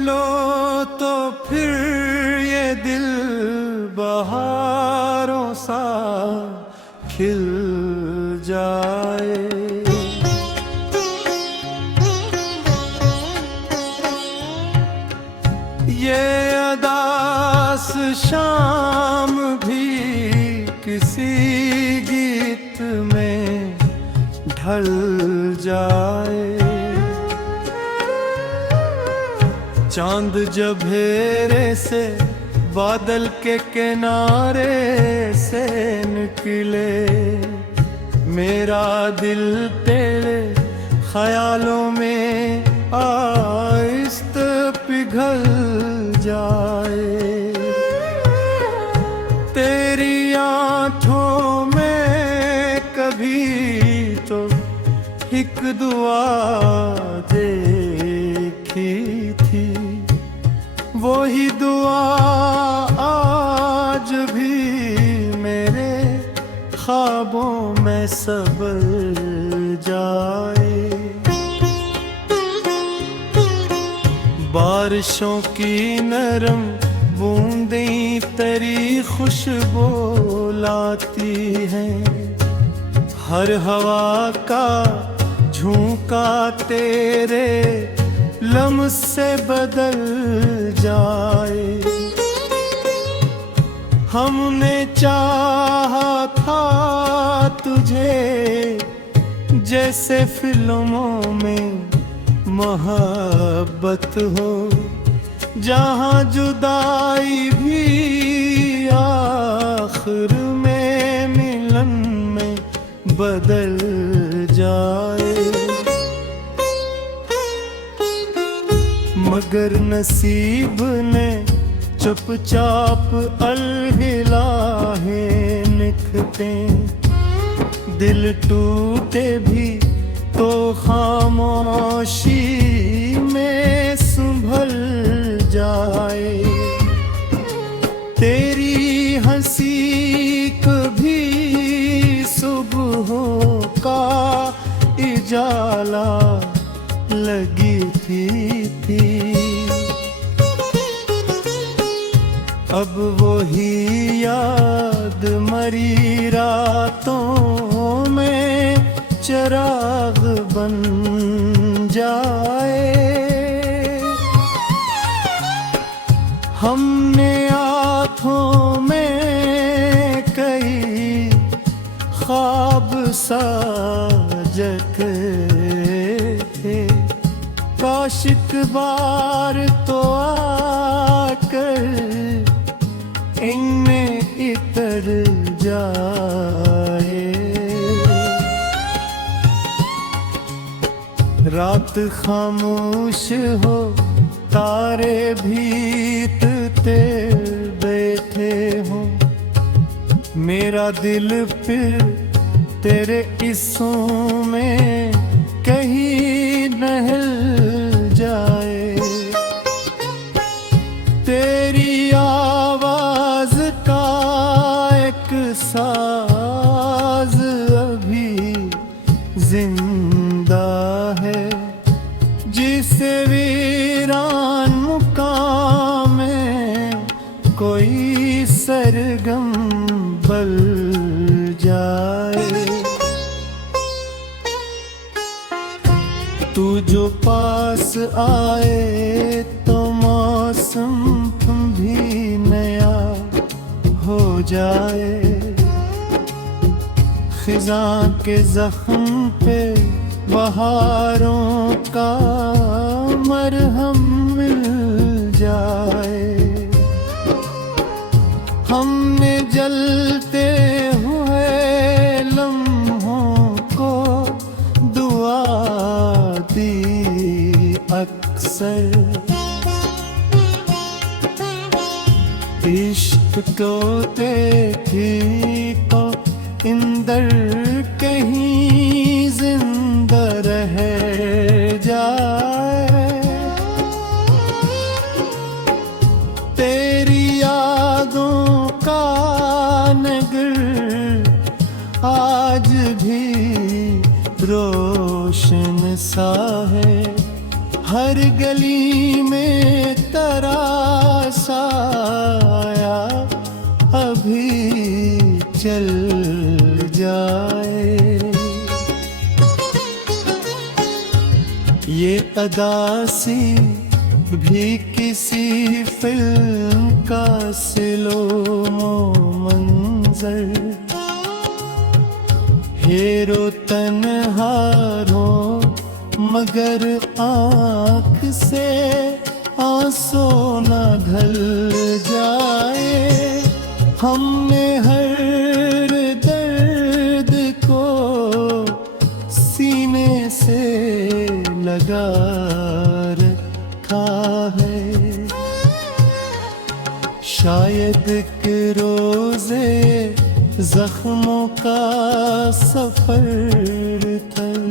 लो तो फिर ये दिल बहारों सा खिल जाए। ये अदास शाम भी किसी गीत में ढल जाए। चांद जब घेरे से बादल के किनारे से निकले, मेरा दिल तेरे ख्यालों में आहिस्ते पिघल जाए। तेरी आँखों में कभी तो एक दुआ देखी थी, वही दुआ आज भी मेरे ख्वाबों में सबल जाए। बारिशों की नरम बूंदें तेरी खुशबू लाती हैं, हर हवा का झोंका तेरे लम्स से बदल जाए। हमने चाहा था तुझे जैसे फिल्मों में मोहब्बत हो, जहाँ जुदाई भी आखिर में मिलन में बदल जाए। मगर नसीब ने चुपचाप अलहिला है लिखते, दिल टूटे भी तो खामोशी में संभल जाए। तेरी हंसी कभी सुबहों का उजाला लगी थी। अब वही याद मरी रातों में चिराग बन जाए। हमने आँखों में कई ख्वाब साजक थे, काश एक बार तो आकर इनमें इतर जाए। रात खामोश हो तारे भीतते बैठे हो, मेरा दिल फिर तेरे किस्सों में कहीं नहल जाए। तेरी आवाज का एक साज अभी जिंदा है, जिसे वीरान मुकाम में कोई सरगम बल जाए। तू जो पास आए तो मौसम भी नया हो जाए। खिज़ां के जख्म पे बहारों का मरहम मिल जाए। हमने जलते हुए लम्हों को दुआ दी अक्सर, इश्क को देखी तो इंदर कहीं जिंदा रह जाए। तेरी यादों का नगर आज भी रोशन सा है, हर गली में तरह साया अभी चल जाए। ये अदासी भी किसी फिल्म का स्लो मंजर, हीरो तन्हा रो मगर आँख से आंसू न ढल जाए। हमने हर दर्द को सीने से लगा रखा है। शायद कि रोज़े जख्मों का सफर थम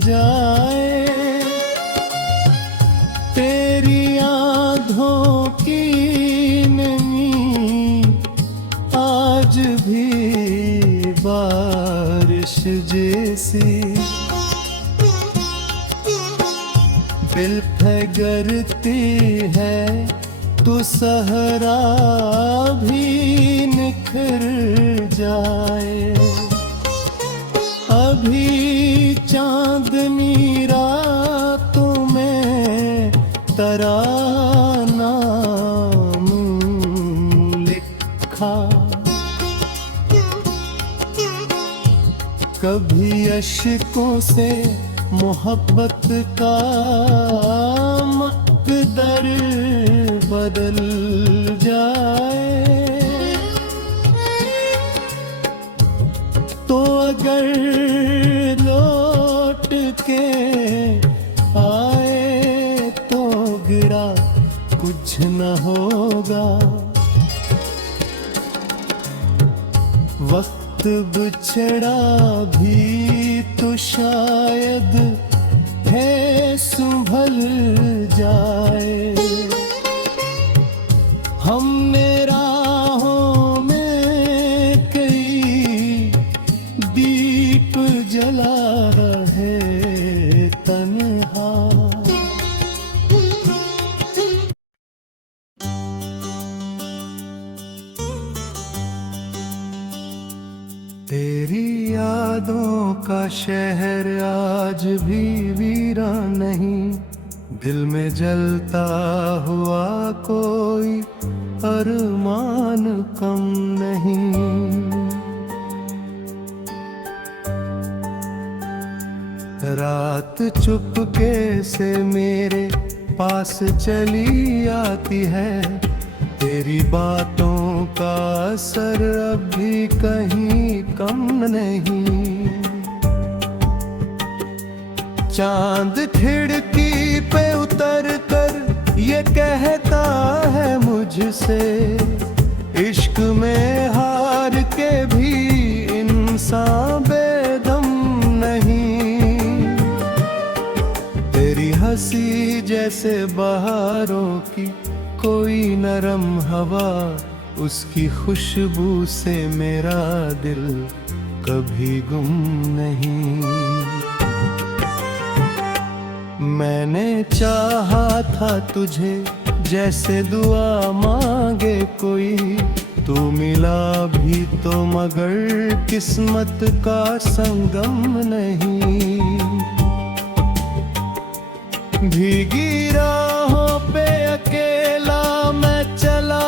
जाए। तेरी आँखों की नमी आज भी बारिश जैसी दिल फगरती है, तो सहरा भी निखर जाए। अभी चांदनी रातों में तराना लिखा, कभी अश्कों से मोहब्बत का मकदर बदल जाए। तो अगर लौट के आए तो गिरा कुछ न होगा। वक्त बिछड़ा भी तो शायद है संभल जाए। हमने राहों में कई दीप जला है तन्हा। तेरी यादों का शहर आज भी वीरान नहीं, दिल में जलता हुआ कोई अरमान कम नहीं। रात चुपके से मेरे पास चली आती है, तेरी बातों का असर अब भी कहीं कम नहीं। चांद खिड़की पे उतर कर ये कहता है मुझसे, इश्क में हार के भी इंसान बेदम नहीं। तेरी हंसी जैसे बहारों की कोई नरम हवा, उसकी खुशबू से मेरा दिल कभी गुम नहीं। मैंने चाहा था तुझे जैसे दुआ मांगे कोई, तू मिला भी तो मगर किस्मत का संगम नहीं। भीगी राहों पे अकेला मैं चला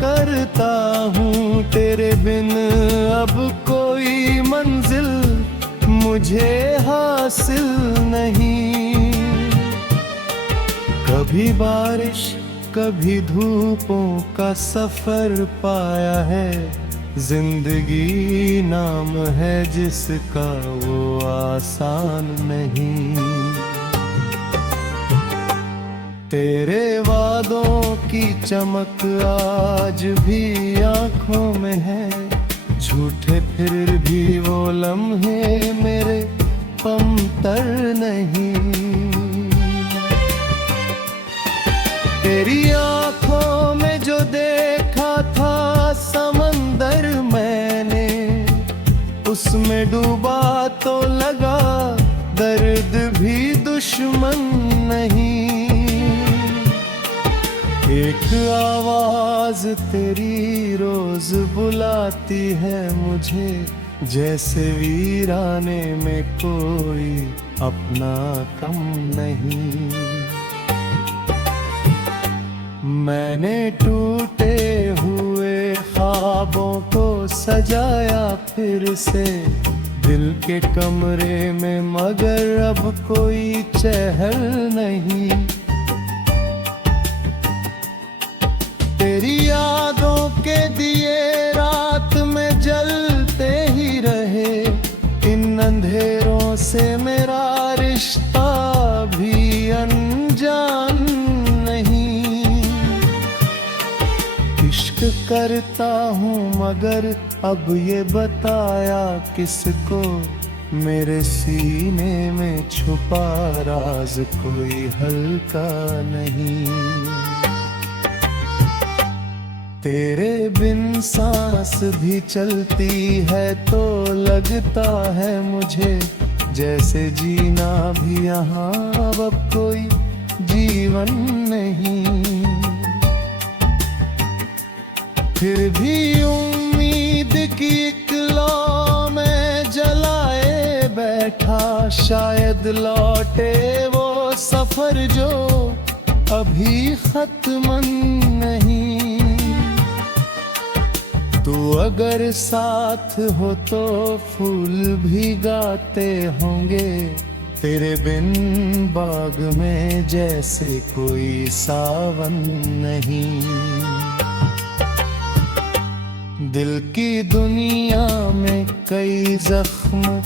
करता हूँ, तेरे बिन अब कोई मंजिल मुझे हासिल नहीं। कभी बारिश कभी धूपों का सफर पाया है, जिंदगी नाम है जिसका वो आसान नहीं। तेरे वादों की चमक आज भी आँखों में है, झूठे फिर भी वो लम्हे मेरे पमतर नहीं। तेरी आँखों में जो देखा था समंदर मैंने, उसमें डूबा तो लगा दर्द भी दुश्मन नहीं। एक आवाज तेरी रोज बुलाती है मुझे, जैसे वीराने में कोई अपना कम नहीं। मैंने टूटे हुए ख्वाबों को सजाया फिर से दिल के कमरे में, मगर अब कोई चहल नहीं। तेरी यादों के दिए रात में जलते ही रहे, इन अंधेरों से मेरा रिश्ता भी अनजान नहीं। इश्क करता हूँ मगर अब ये बताया किसको, मेरे सीने में छुपा राज कोई हल्का नहीं। तेरे बिन सांस भी चलती है तो लगता है मुझे, जैसे जीना भी यहाँ अब कोई जीवन नहीं। फिर भी उम्मीद की एक लौ मैं जलाए बैठा, शायद लौटे वो सफर जो अभी खत्म नहीं। तू अगर साथ हो तो फूल भी गाते होंगे, तेरे बिन बाग में जैसे कोई सावन नहीं। दिल की दुनिया में कई जख्म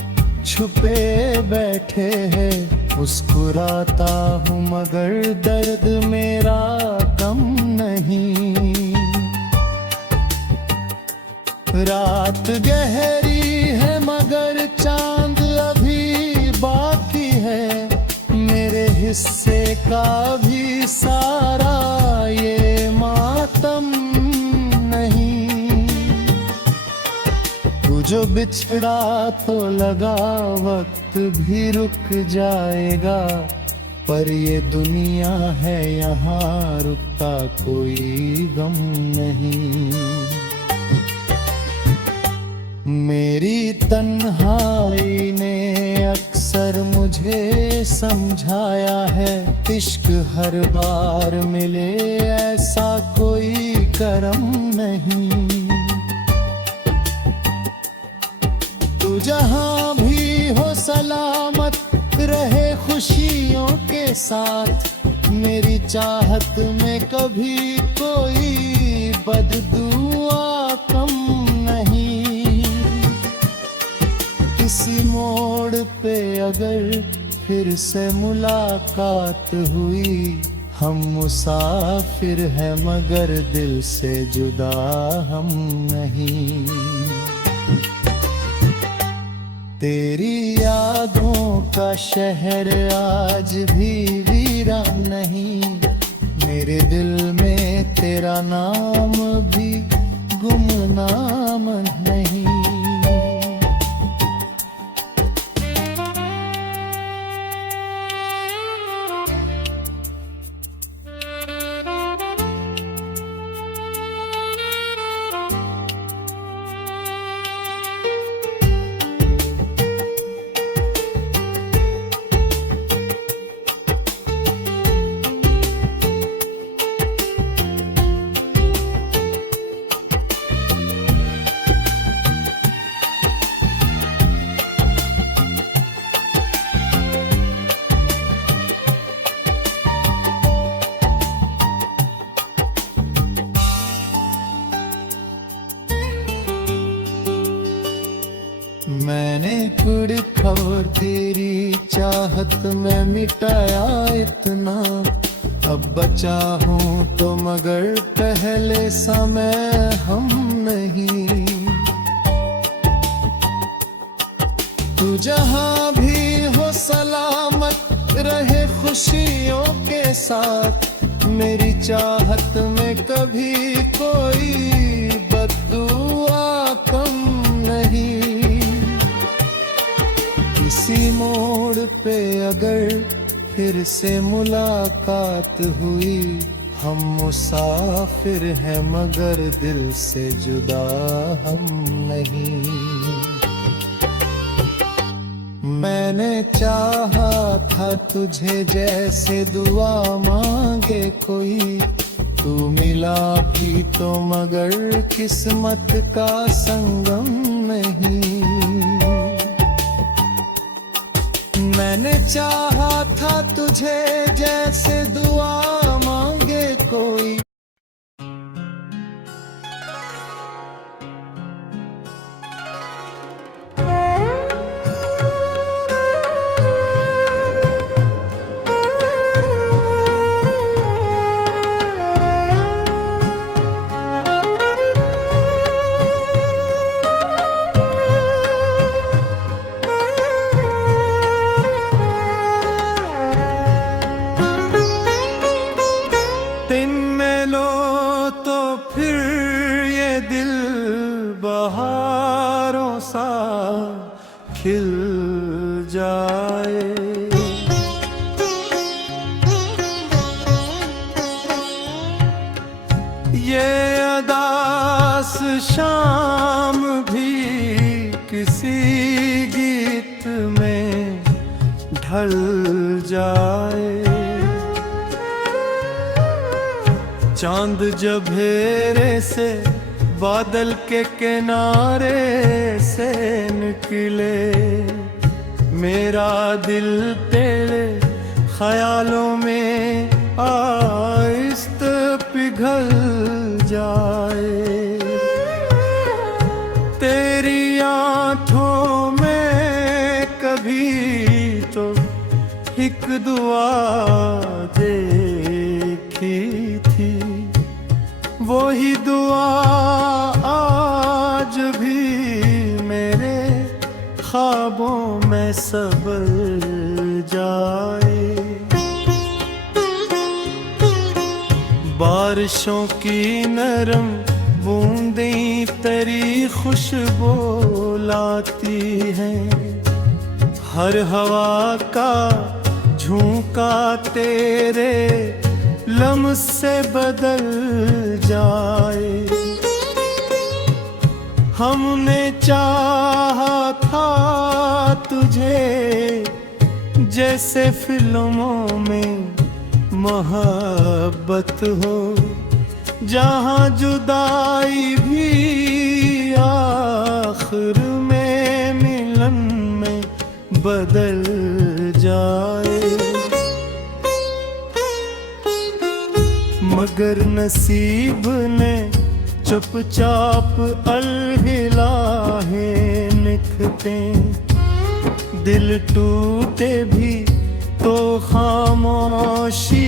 छुपे बैठे हैं, मुस्कुराता हूँ मगर दर्द मेरा कम नहीं। रात गहरी है मगर चांद अभी बाकी है, मेरे हिस्से का भी सारा ये मातम नहीं। तू जो बिछड़ा तो लगा वक्त भी रुक जाएगा, पर ये दुनिया है यहाँ रुकता कोई गम नहीं। मेरी तन्हाई ने अक्सर मुझे समझाया है, इश्क हर बार मिले ऐसा कोई करम नहीं। तू जहां भी हो सलामत रहे खुशियों के साथ, मेरी चाहत में कभी कोई बददुआ कम नहीं। किसी मोड़ पे अगर फिर से मुलाकात हुई, हम मुसाफिर हैं मगर दिल से जुदा हम नहीं। तेरी यादों का शहर आज भी वीरान नहीं, मेरे दिल में तेरा नाम भी गुमनाम नहीं। मैंने कुड़ खबर तेरी चाहत में मिटाया इतना, अब बचा हूँ तो मगर पहले समय हम नहीं। तू जहाँ भी हो सलामत रहे खुशियों के साथ, मेरी चाहत में कभी कोई बद्दुआ कम नहीं। किसी मोड़ पे अगर फिर से मुलाकात हुई, हम मुसाफिर हैं मगर दिल से जुदा हम नहीं। मैंने चाहा था तुझे जैसे दुआ मांगे कोई, तू मिला भी तो मगर किस्मत का संगम नहीं। मैंने चाहा था तुझे जैसे दुआ मांगे कोई। दिन में लो तो फिर ये दिल बहारों सा खिल जाए। ये अदास शाम भी किसी गीत में ढल जाए। चांद जब घेरे से बादल के किनारे से निकले, मेरा दिल तेरे ख्यालों में आहिस्ते पिघल जाए। तेरी आँखों में कभी तो एक दुआ देखी थी, वही दुआ आज भी मेरे ख्वाबों में सबल जाए। बारिशों की नरम बूंदें तेरी खुशबू लाती हैं, हर हवा का झोंका तेरे लम्स से बदल जाए। हमने चाहा था तुझे जैसे फिल्मों में मोहब्बत हो, जहाँ जुदाई भी आखिर में मिलन में बदल जाए। मगर नसीब ने चुपचाप अलहिला है लिखते, दिल टूटे भी तो खामोशी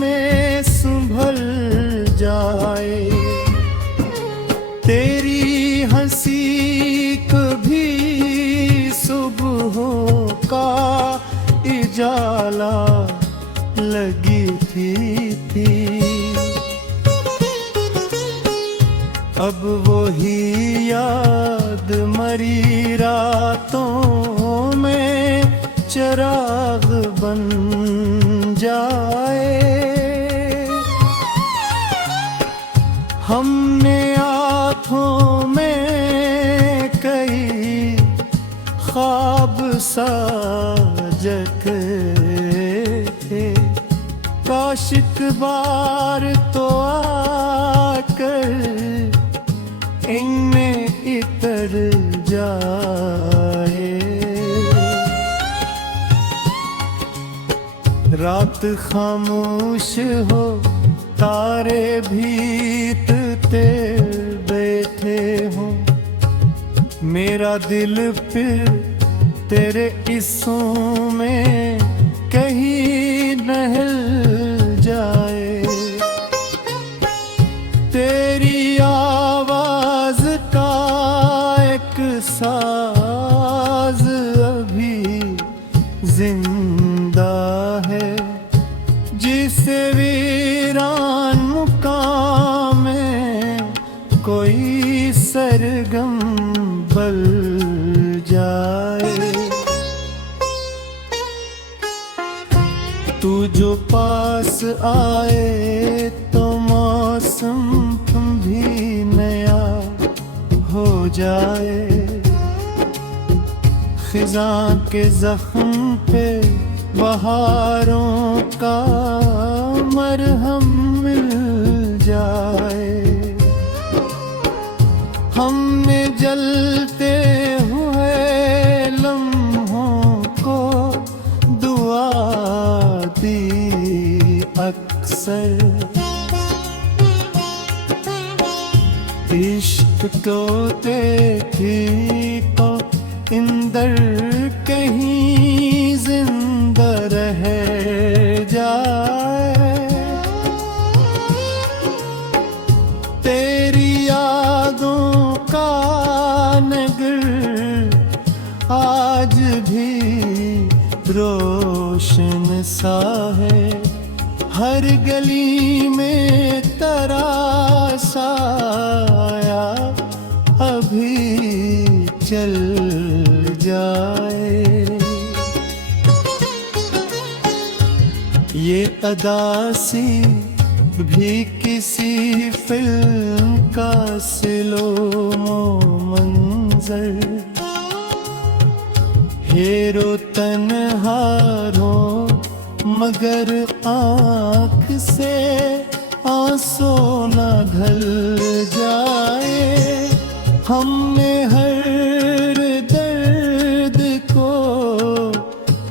में संभल जाए। तेरी हंसी कभी सुबहों का इजाला लगी थी। अब वही याद मरी रातों में चिराग बन जाए। हमने आँखों में कई ख्वाब साजक थे, काश एक बार तो आकर इनमें इतर जाए। रात खामोश हो तारे भीतते बैठे हो, मेरा दिल फिर तेरे हिस्सों में कहीं नहल जाए। तेरी आवाज का एक साज अभी जिंदा है, जिसे वीरान मुकाम में कोई सरगम बल जाए। तू जो पास आए जाए। खिज़ां के ज़ख्म पे बहारों का मरहम मिल जाए। हमने जलते हुए लम्हों को दुआ दी अक्सर। इश्क को देखी तो इंदर कहीं जिंदा रह जाए। तेरी यादों का नगर आज भी रोशन सा है। हर गली में तेरा साया अभी चल जाए। ये अदासी भी किसी फिल्म का स्लो-मो मंजर। हीरो तन्हा रो मगर आँख से आंसू न ढल जाए। हमने हर दर्द को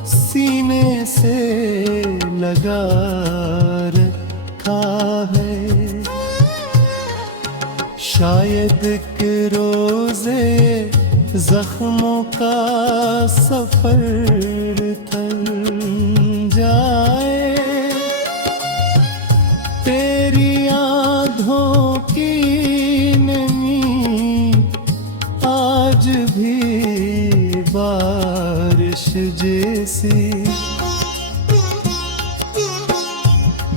सीने से लगा रखा है। शायद कि रोज़े जख्मों का सफर थम जाए। तेरी आँखों की नमी आज भी बारिश जैसी।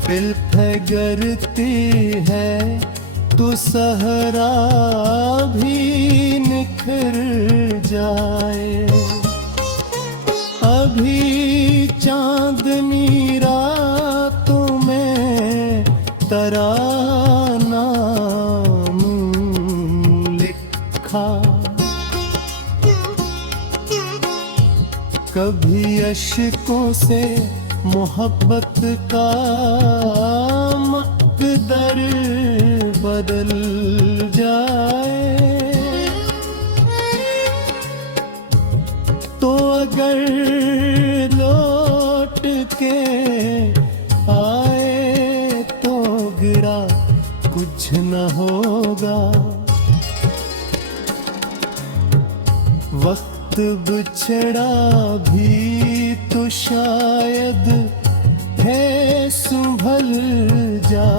दिल फगरती है तो सहरा भी निखर जाए। अभी चांदनी रातों में तेरा नाम लिखा। कभी अश्कों से मोहब्बत का मकदर बदल जाए। तो अगर लौट के आए तो गिरा कुछ न होगा। वक्त बिछड़ा भी तो शायद है संभल जा